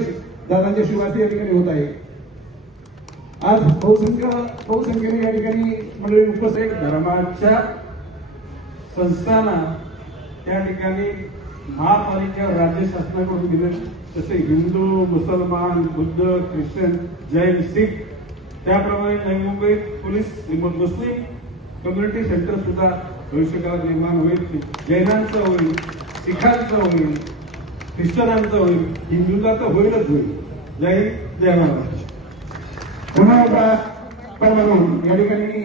गणेश दादांच्या शिवासी या ठिकाणी होत आहे। आज बहुसंख्येने या ठिकाणी मंडळी उपस्थित धर्माच्या संस्थांना त्या ठिकाणी महापालिका राज्य शासनाकडून दिले, जसे हिंदू, मुसलमान, बुद्ध, ख्रिश्चन, जैन, शीख, त्याप्रमाणे Navi Mumbai police Muslim community centre सुद्धा भविष्यकाळात निर्माण होईल। जैनांचं होईल, शिखांचं होईल, ख्रिश्चनांचं होईल, हिंदूंचा तर होईलच होईल। जय हिंद, जय महाराष्ट्र। पुन्हा एकदा म्हणून या ठिकाणी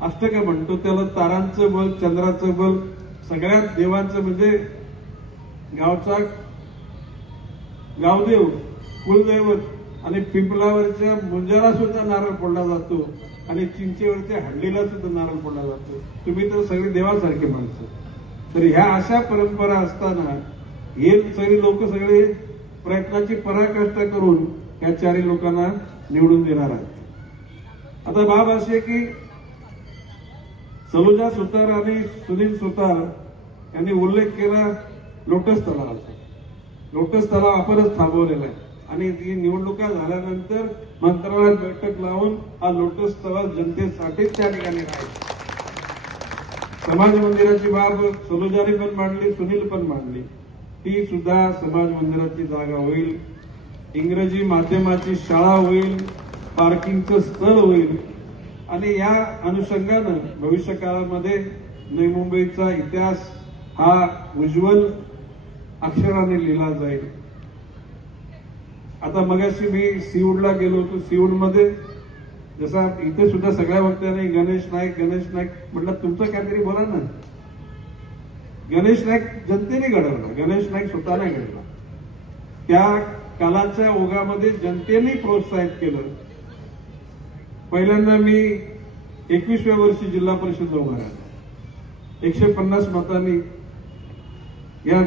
अष्टक म्हणतो, त्याला तारांचं बल, चंद्राचं बल, सगळ्यात देवांचं म्हणजे गावचा गावदेव, कुलदैवत आणि पिंपलावरच्या मुंजाला सुद्धा नारळ फोडला जातो आणि चिंचेवरच्या हंडीला सुद्धा नारळ फोडला जातो। तुम्ही तर सगळे देवासारखे माणसं। तर ह्या अशा परंपरा असताना हे सगळे लोक सगळे प्रयत्नाची पराकाष्ठा करून या चारही लोकांना निवडून देणार आहेत। आता बाब अशी आहे की सलूजा सुतार आणि सुनील सुतार यांनी उल्लेख केला लोटस तलावाचा। लोटस तलाव आपणच थांबवलेला आहे आणि ती निवडणुका झाल्यानंतर मंत्रालयात बैठक लावून हा लोटस तलाव जनतेसाठीच त्या ठिकाणी राहील। समाज मंदिराची बाब सलूजाने पण मांडली, सुनील पण मांडली, ती सुद्धा समाज मंदिराची जागा होईल। इंग्रजी माध्यमाची शाळा होईल, पार्किंगचं स्थळ होईल आणि या अनुषंगानं भविष्य काळामध्ये नवी मुंबईचा इतिहास हा उज्ज्वल अक्षराने लिहिला जाईल। आता मगाशी मी सीवूडला गेलो होतो, सीवूडमध्ये जसा इथे सुद्धा सगळ्या वक्त्यांनी गणेश नाईक म्हटलं, तुमचं काहीतरी बोला ना। गणेश नाईक जनतेने घडवला, गणेश नाईक स्वतःने घडला। त्या कालाच्या ओघामध्ये जनतेने प्रोत्साहित केलं। पहिल्यांदा मी 21व्या वर्षी जिल्हा परिषद उभा राहिला, 150 मतांनी या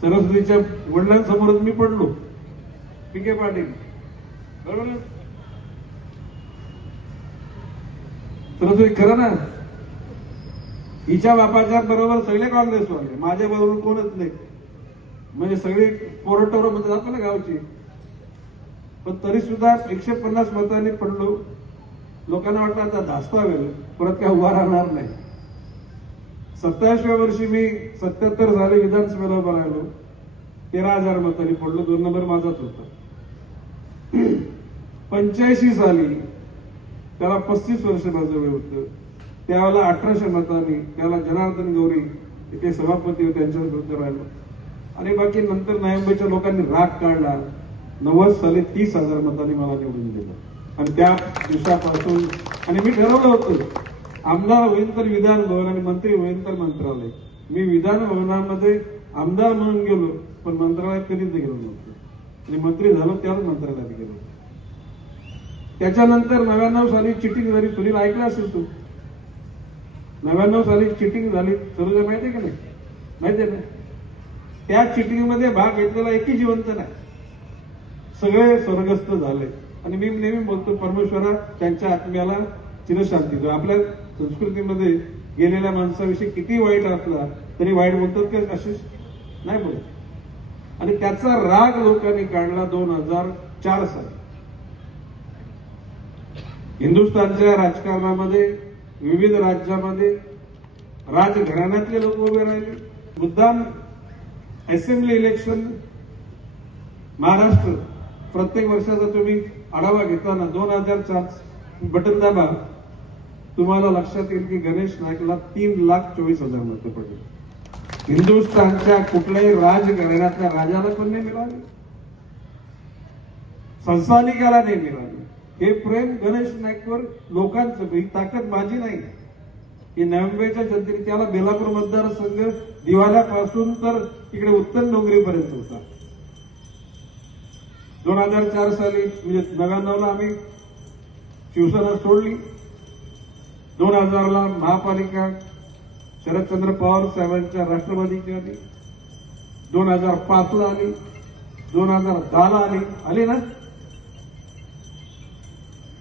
सरस्वतीच्या वडिलांसमोरच मी पडलो, पी.के. पाटील, बरोबर ना? सरस्वती खरं ना, हिच्या बापाच्या बरोबर सगळे काँग्रेसवाले, माझ्या बरोबर कोणच नाही, म्हणजे सगळे पोरटोर मध्ये जातो ना गावची, पण तरी सुद्धा 150 मतांनी पडलो। लोकांना वाटलं आता धास्तावेल, परत काय उभा राहणार नाही। 27व्या वर्षी मी 77 साली विधानसभेला उभा राहिलो, 13,000 मतांनी पडलो, 2 नंबर माझाच होता। 85 साली त्याला 35 वर्ष माझं वय होतं, त्यावेळेला 1800 मतांनी त्याला जनार्दन गौरी इथे सभापती होते, त्यांच्या विरुद्ध राहिलो आणि बाकी नंतर नवी मुंबईच्या लोकांनी राग काढला। 90 साली 30,000 मतांनी मला निवडून दिलं आणि त्या दिवसापासून आणि मी ठरवलं होतं, आमदार होईल तर विधान भवन आणि मंत्री होईल तर मंत्रालय। मी विधान भवनामध्ये आमदार म्हणून गेलो, पण मंत्रालयात कधीच गेलो नव्हतो आणि मंत्री झालो त्यावर मंत्रालयात गेलो। त्याच्यानंतर 99 साली चिटिंग झाली, सुनील ऐकलं असेल तू, 99 साली चिटिंग झाली, सलूजा माहिती आहे का नाही? माहिती आहे ना? त्या चिटिंग मध्ये भाग घेतलेला एकही जिवंत नाही, सगळे स्वर्गस्थ झाले आणि मी नेहमी बोलतो, परमेश्वरा त्यांच्या आत्म्याला चिरशांती दो। आपल्या संस्कृतीमध्ये गेलेल्या माणसाविषयी किती वाईट असला तरी वाईट बोलतात का? आशिष नाही बोलत आणि त्याचा राग लोकांनी काढला 2004 साली। हिंदुस्थानच्या राजकारणामध्ये विविध राज्यामध्ये राजघराण्यातले लोक उभे राहिले। मुद्दाम असेंब्ली इलेक्शन महाराष्ट्र प्रत्येक वर्षाचा तुम्ही आढावा घेताना 2004 बटन दाबा, तुम्हाला लक्षात येईल की गणेश नाईकला 3,24,000 मतं पडली। हिंदुस्थानच्या कुठल्याही राजघराण्यातल्या राजाला पण नाही मिळाली, संस्थानिकाला नाही मिळाली। हे प्रेम गणेश नाईकवर लोकांचं, ही ताकद माझी नाही, ही नवी मुंबईच्या जनतेने त्याला बेलापूर मतदारसंघ दिवाल्यापासून तर इकडे उत्तर डोंगरीपर्यंत होता। 2004 साली म्हणजे 99ला आम्ही शिवसेना सोडली, 2000ला महापालिका शरदचंद्र पवार साहेबांच्या राष्ट्रवादीची आली, 2005ला आली, 2010ला आली ना।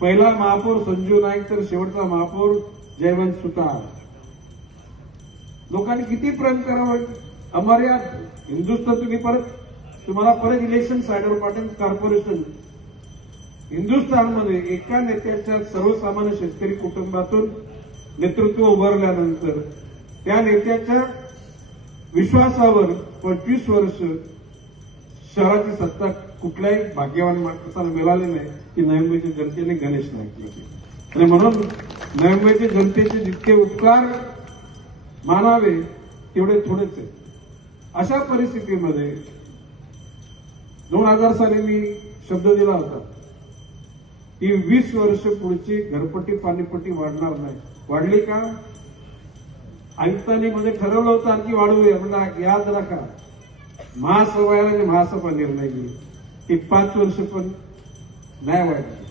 पहिला महापौर संजू नाईक तर शेवटचा महापौर जयवंत सुतार। लोकांनी किती प्रेम करावं, अमर्याद हिंदुस्थान तुम्ही परत तुम्हाला परत इलेक्शन सायडर पाटील कॉर्पोरेशन हिंदुस्थानमध्ये एका नेत्याच्या सर्वसामान्य शेतकरी कुटुंबातून नेतृत्व उभारल्यानंतर त्या नेत्याच्या विश्वासावर 25 वर्ष शहराची सत्ता कुठल्याही भाग्यवान माणसाला मिळाली नाही की नवी मुंबईच्या जनतेने गणेश नाईक केली. आणि म्हणून नवी मुंबईच्या जनतेचे जितके उपकार मानावे तेवढे थोडेच आहे. अशा परिस्थितीमध्ये 2000 साली मी शब्द दिला होता की 20 वर्ष पुढची घरपट्टी पाणीपट्टी वाढणार नाही. वाढली का? आयुक्तांनी मध्ये ठरवलं होतं आणखी वाढवूया. म्हणजे याद राखा, महासभेला महासभा निर्णय घेईल ती 5 वर्ष पण नाही वाढली.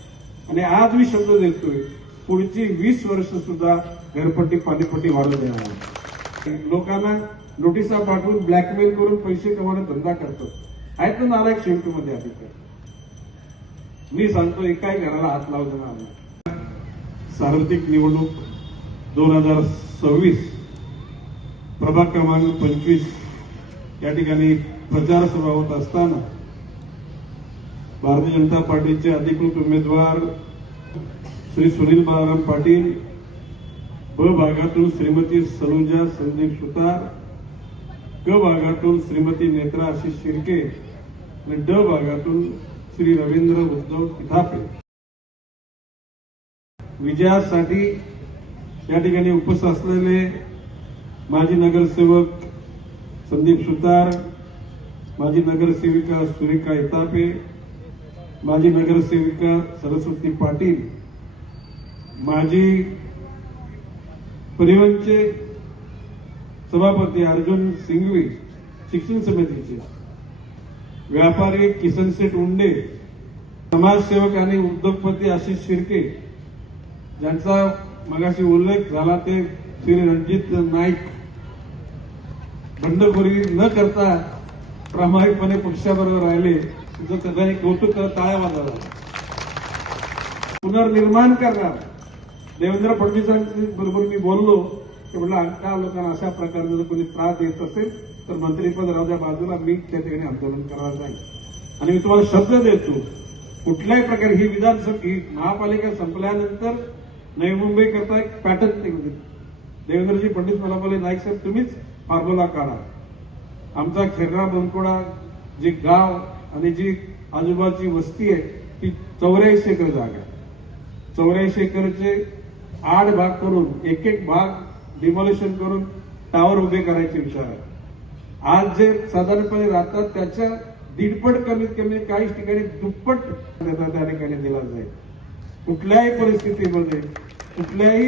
आणि आज मी शब्द देतोय पुढची 20 वर्ष सुद्धा घरपट्टी पाणीपट्टी वाढू देणार नाही. लोकांना नोटिसा पाठवून ब्लॅकमेल करून पैसे कमवण्याचा धंदा करतो. आहेत ना नालायक शेवटमध्ये अधिकारी. मी सांगतो एकाही घराला हात लावू देणार नाही. सार्वत्रिक निवडणूक 2026 प्रभाग क्रमांक 25 या ठिकाणी प्रचार सभा होत असताना भारतीय जनता पार्टीचे अधिकृत उमेदवार श्री सुनील बाळाराम पाटील, ब भागातून श्रीमती सलूजा संदीप सुतार, क भागातून श्रीमती नेत्रा आशिष शिर्के आणि ड भागातून श्री रवींद्र उद्धव कितापे विजयासाठी या ठिकाणी उपस्थित असलेले माजी नगरसेवक संदीप सुतार, माजी नगरसेविका सुरेखा इतापे, माजी नगरसेविका सरस्वती पाटील, माजी परिवहनचे सभापती अर्जुन सिंघवी, शिक्षण समितीचे व्यापारी किसन शेठ उंडे, समाजसेवक आणि उद्योगपती आशिष शिर्के, ज्यांचा मगाशी उल्लेख झाला ते श्री रणजित नाईक, बंडखोरी न करता प्रामाणिकपणे पक्षाबरोबर राहिले. तुझं सगळ्यांनी कौतुक करत टाळ्या वाजवला. पुनर्निर्माण करणार देवेंद्र फडणवीसांबरोबर मी बोललो की म्हटलं आणखा लोकांना अशा प्रकारचा जर कोणी त्रास देत असेल तर मंत्रिपद राहू द्या बाजूला, मी त्या ठिकाणी आंदोलन करायला जाईल. आणि मी तुम्हाला शब्द देतो कुठल्याही प्रकारे ही ही महापालिका संपल्यानंतर नवी मुंबई करता एक पॅटर्न देवेंद्रजी फडणवीस मला बोलले, नाईक साहेब तुम्हीच फॉर्म्युला काढा. आमचा खेरणा बनकोडा जे गाव आणि जी आजूबाजूची वस्ती आहे ती 84 एकर जागा. 84 एकरचे 8 भाग करून एक भाग डिमॉलिशन करून टावर उभे करायचे विचार आहे. आज जे साधारणपणे राहतात त्याच्या 1.5 कमीत कमी काही ठिकाणी दुप्पट त्या ठिकाणी दिला जाईल. कुठल्याही परिस्थितीमध्ये कुठल्याही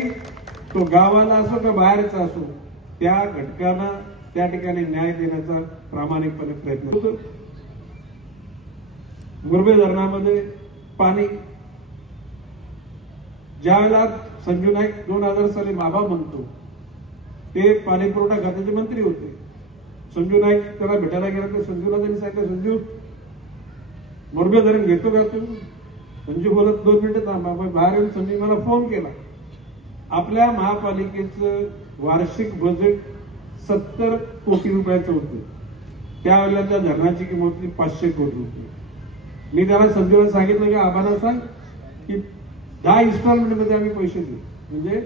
तो गावाला असो का बाहेरचा असो त्या घटकांना त्या ठिकाणी न्याय देण्याचा प्रामाणिकपणे प्रयत्न होतो. मुरबे धरणामध्ये पाणी ज्यावेळेला संजू नाईक 2000 साली माभा म्हणतो ते पाणी पुरवठा खात्याचे मंत्री होते. संजू नाईक त्याला भेटायला गेला तर संजूला त्यांनी सांगितलं, संजू मुरबे धरण घेतो का तू? संजू बोलत 2 मिनिटं थांबा. बाहेर येऊन संजू मला फोन केला. आपल्या महापालिकेचं वार्षिक बजेट 70 कोटी रुपयाचं होतं. त्यावेळेला त्या धरणाची किंमत होती 500 कोटी रुपये. मी त्याला संजूला सांगितलं की आबांना सांग की 10 इन्स्टॉलमेंटमध्ये आम्ही पैसे देऊ, म्हणजे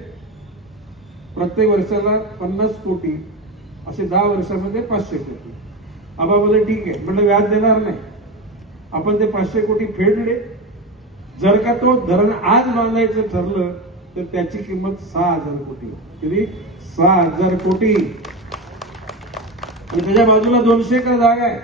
प्रत्येक वर्षाला 50 कोटी असे 10 वर्षामध्ये 500 कोटी. आबा बोलले ठीक आहे. म्हटलं व्याज देणार नाही. आपण ते 500 कोटी फेडले. जर का तो धरण आज बांधायचं ठरलं तर त्याची किंमत 6000 कोटी. किती? 6000 कोटी. आणि त्याच्या बाजूला 200 एकर जागा आहे.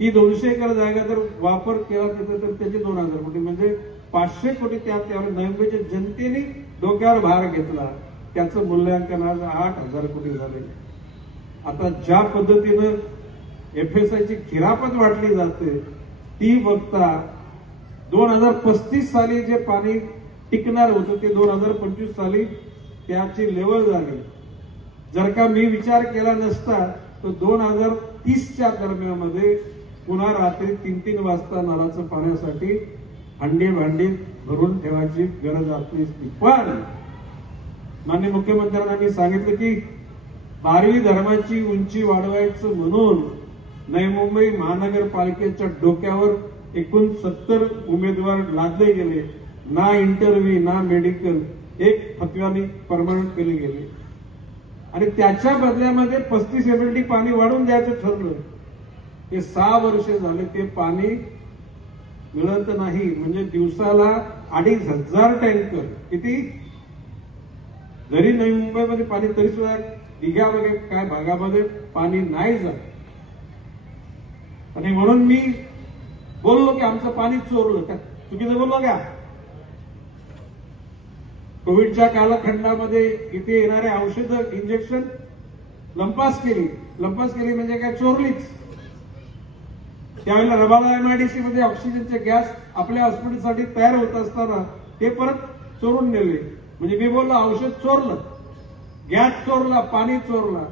ही 200 एकर जागा जर वापर केला तिथे तर त्याचे 2000 कोटी, म्हणजे 500 कोटी त्यावर नवी मुंबईच्या जनतेने डोक्यावर भार घेतला. त्याचं मूल्यांकन आज 8000 कोटी झाले. आता ज्या पद्धतीनं FSIची खिरापत वाटली जाते ती बघता 2035 साली जे पाणी टिकणार होतं ते 2025 साली त्याची लेवल झाली. जर का मी विचार केला नसता तर 2030च्या दरम्यानमध्ये पुन्हा रात्री 3-3 वाजता नळाचं पाण्यासाठी हंडी भांडी भरून ठेवायची गरज असली असती. पण माननीय मुख्यमंत्र्यांना मी सांगितलं की 12वी धरणाची उंची वाढवायचं म्हणून नवी मुंबई महानगरपालिकेच्या डोक्यावर एकूण 70 उमेदवार लादले गेले. ना इंटरव्ह्यू ना मेडिकल, एक फतव्याने परमनंट केले गेले. आणि त्याच्या बदल्यामध्ये 35 MLD पाणी वाढवून द्यायचं ठरलं. ते 6 वर्ष झाले ते पाणी मिळत नाही. म्हणजे दिवसाला 2500 टँकर. किती? जरी नवी मुंबईमध्ये पाणी तरी सुद्धा दिघा वगैरे काय भागामध्ये पाणी नाही जात. आणि म्हणून मी बोललो की आमचं पाणी चोरलं. का चुकीचं बोललो का? कोविडच्या कालखंडामध्ये इथे येणारे औषधं, इंजेक्शन लंपास केली. लंपास केली म्हणजे काय? चोरलीच. त्यावेळेला रबाला MIDC मध्ये ऑक्सिजनचे गॅस आपल्या हॉस्पिटलसाठी तयार होत असताना ते परत चोरून नेले. म्हणजे मी बोललो औषध चोरलं, गॅस चोरला, पाणी चोरला.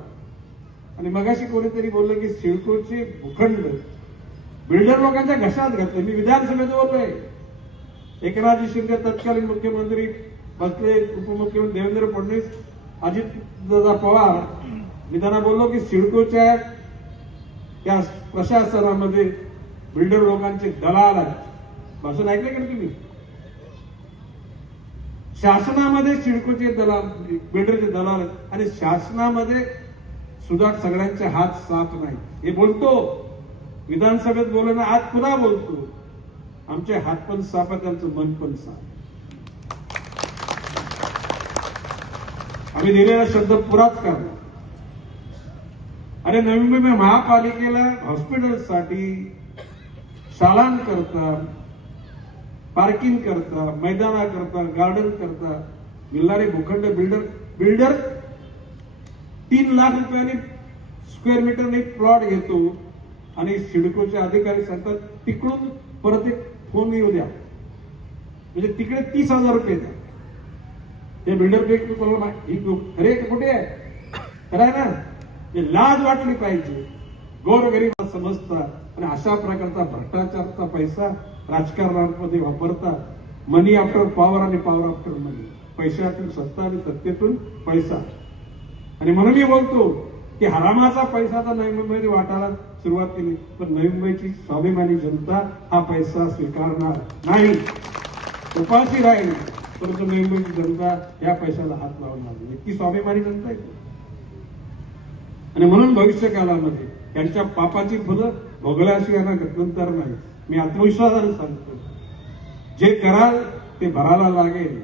आणि मगाशी कोणीतरी बोललं की सिडकोचे भूखंड बिल्डर लोकांच्या घशात घातले. मी विधानसभेत बोललोय. एकनाथजी शिंदे तत्कालीन मुख्यमंत्री बसले, उपमुख्यमंत्री देवेंद्र फडणवीस, अजितदादा पवार. मी त्यांना बोललो की सिडकोच्या त्या प्रशासनामध्ये बिल्डर लोकांचे दलाल आहेत. भाषण ऐकले का तुम्ही? शासनामध्ये सिडकोचे दलाल, बिल्डरचे दलाल आहेत. आणि शासनामध्ये सुद्धा सगळ्यांचे हात साफ नाही. हे बोलतो विधानसभेत बोलणं, आज पुन्हा बोलतो. आमचे हात पण साफ आहेत, आमचं मन पण साफ. आम्ही दिलेला शब्द पुराच करणार. अरे नवी मुंबई महापालिकेला हॉस्पिटलसाठी, शाळांकरता, पार्किंग करता, मैदानाकरता, गार्डन करता मिळणारे भूखंड बिल्डर 3 लाख रुपयांनी स्क्वेअर मीटरने प्लॉट घेतो. आणि सिडकोचे अधिकारी सांगतात तिकडून परत एक फोन येऊ द्या, म्हणजे तिकडे 30,000 रुपये द्या. ते बिल्डर अरे कुठे आहे? खरं आहे ना? लाज वाटली पाहिजे. गोरगरीब समजतात आणि अशा प्रकारचा भ्रष्टाचारचा पैसा राजकारणामध्ये वापरतात. मनी आफ्टर पॉवर आणि पॉवर आफ्टर मनी. पैशातून सत्ता आणि सत्तेतून पैसा. आणि म्हणून मी बोलतो की हरामाचा पैसा तर नवी मुंबईने वाटायला सुरुवात केली, पण नवी मुंबईची स्वाभिमानी जनता हा पैसा स्वीकारणार नाही. उपाशी राहील, परंतु नवी मुंबईची जनता या पैशाला हात लावणार नाही. इतकी स्वाभिमानी जनता आहे. आणि म्हणून भविष्य काळामध्ये त्यांच्या पापाची फुलं भोगल्याशिवाय यांना गत्यंतर नाही. मी आत्मविश्वासाने सांगतो, जे कराल ते भरायला लागेल.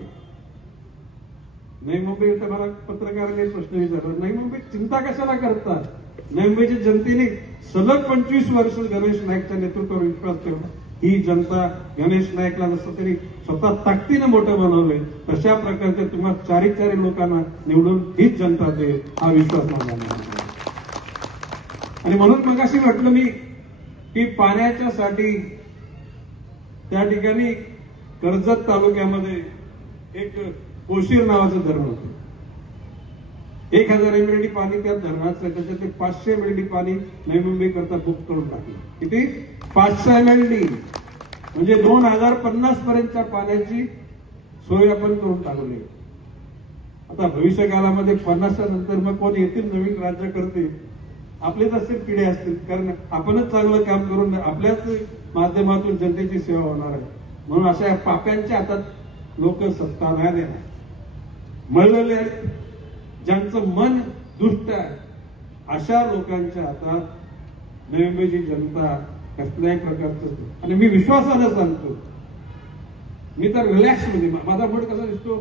नवी मुंबई इथं मला पत्रकारांनी प्रश्न विचारला, नवी मुंबईत चिंता कशाला करतात? नवी मुंबईच्या जनतेने सलग 25 वर्ष गणेश नाईकच्या नेतृत्वावर विश्वास ठेवला. ही जनता गणेश नाईकला जसं तरी स्वतः ताकदीनं मोठं बनवलंय, तशा प्रकारच्या तुम्हाला चारी लोकांना निवडून हीच जनता दे, हा विश्वास माझा आहे. आणि म्हणून मगाशी म्हटलं मी की पाण्याच्यासाठी त्या ठिकाणी कर्जत तालुक्यामध्ये एक कोशीर नावाचं धरण होतं. 1000 MLD पाणी त्या धरणाचं, त्याच्यात 500 MLD पाणी नवी मुंबई करता बुक करून टाकलं. किती? 500 MLD. म्हणजे 2050 पर्यंतच्या पाण्याची सोय आपण करून टाकली. आता भविष्य काळामध्ये 50च्या नंतर मग कोण येतील नवीन राज्य करते, आपलेच असे पिढे असतील. कारण आपणच चांगलं काम करून आपल्याच माध्यमातून जनतेची सेवा होणार आहे. म्हणून अशा पाप्यांच्या हातात लोक सत्ता नाही देणार. मळलेले ज्यांचं मन दुष्ट आहे अशा लोकांच्या हातात नवी मुंबईची जनता कसल्याही प्रकारचं. आणि मी विश्वासानं सांगतो, मी तर रिलॅक्स मध्ये, माझा मूड कसा दिसतो,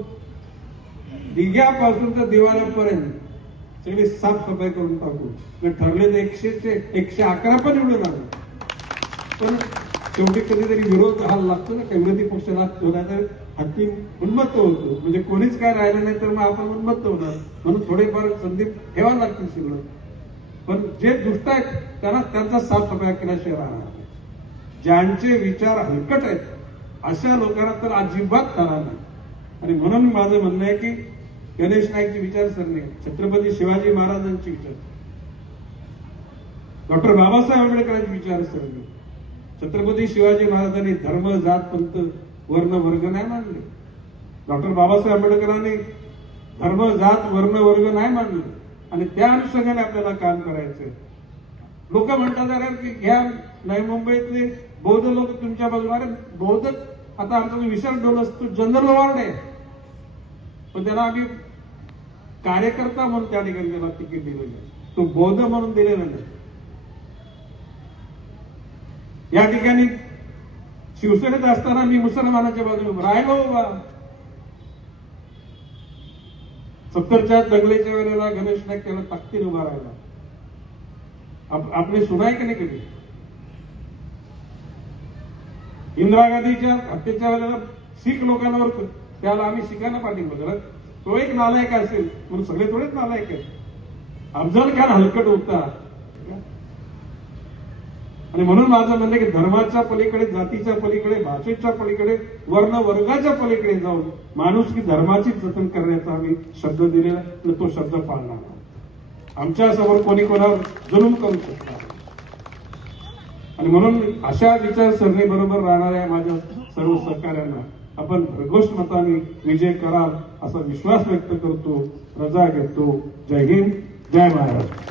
दिघ्यापासून तर दिवाळापर्यंत सगळी साफसफाई करून टाकू. ठरले तर 111 पण निवडून आलो. पण शेवटी कधीतरी विरोध हा लागतो ना, विरोधी पक्ष लागतो, नाहीतर हत्ती उन्मत्त होतो. म्हणजे कोणीच काय राहिलं नाही तर मग आपण उन्मत्त होणार. म्हणून थोडेफार संधी ठेवायला लागतील शिल्लक. पण जे दुष्ट आहेत त्यांना त्यांचा साफसफाई केल्याशिवाय राहणार नाही. ज्यांचे विचार हलकट आहेत अशा लोकांना तर अजिबात करा नाही. आणि म्हणून माझं म्हणणं आहे की गणेश नाईकची विचारसरणी, छत्रपती शिवाजी महाराजांची विचारसरणी, डॉक्टर बाबासाहेब आंबेडकरांची विचारसरणी. छत्रपती शिवाजी महाराजांनी धर्म, जात, पंथ, वर्ण, वर्ग नाही मानले. डॉक्टर बाबासाहेब आंबेडकरांनी धर्म, जात, वर्ण, वर्ग नाही मानले. आणि त्या अनुषंगाने आपल्याला काम करायचंय. लोक म्हणतात अरे की घ्या नवी मुंबईतले बौद्ध लोक तुमच्या बाजूला. अरे बौद्ध आता आमचा जो विशाल डोलस तो जनरल वॉर्ड आहे, पण त्याला आम्ही कार्यकर्ता म्हणून त्या ठिकाणी त्याला तिकीट दिलेलं आहे, तो बौद्ध म्हणून दिलेलं नाही. या ठिकाणी शिवसेनेत असताना मी मुसलमानाच्या बाजूने राहिलो बाबा. 70च्या दंगलीच्या वेळेला गणेश नाईक त्याला ताकदीने उभा राहिला. आपली सुनाय का नाही कधी. इंदिरा गांधीच्या हत्येच्या वेळेला शीख लोकांवर त्याला आम्ही शिखांना पाठिंबा दिला. तो एक नालायक असेल म्हणून सगळे थोडेच नालायक आहेत. अफजल खान हलकट होता. आणि म्हणून माझं म्हणणं की धर्माच्या पलीकडे, जातीच्या पलीकडे, भाषेच्या पलीकडे, वर्ण वर्गाच्या पलीकडे जाऊन माणुसकी धर्माची जतन करण्याचा आम्ही शब्द दिलेला, तो शब्द पाळणार नाही. आमच्या समोर कोणी कोणावर जुलूम करू शकणार. आणि म्हणून अशा विचारसरणी बरोबर राहणाऱ्या माझ्या सर्व सहकाऱ्यांना आपण भरघोष मताने विजय कराल असा विश्वास व्यक्त करतो. रजा घेतो. जय हिंद, जय महाराष्ट्र.